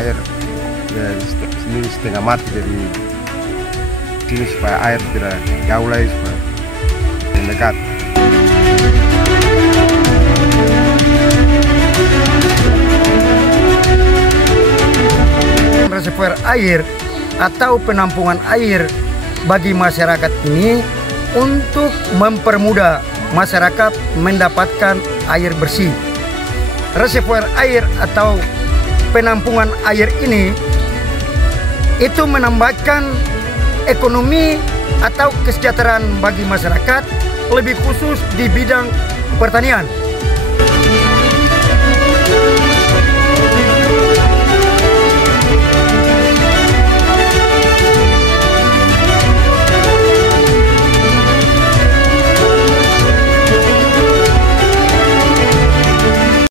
air sini setengah mati dari sini supaya air tidak jauh lagi supaya mendekat. Reservoir air atau penampungan air bagi masyarakat ini untuk mempermudah masyarakat mendapatkan air bersih. Reservoir air atau penampungan air ini itu menambahkan ekonomi atau kesejahteraan bagi masyarakat, lebih khusus di bidang pertanian.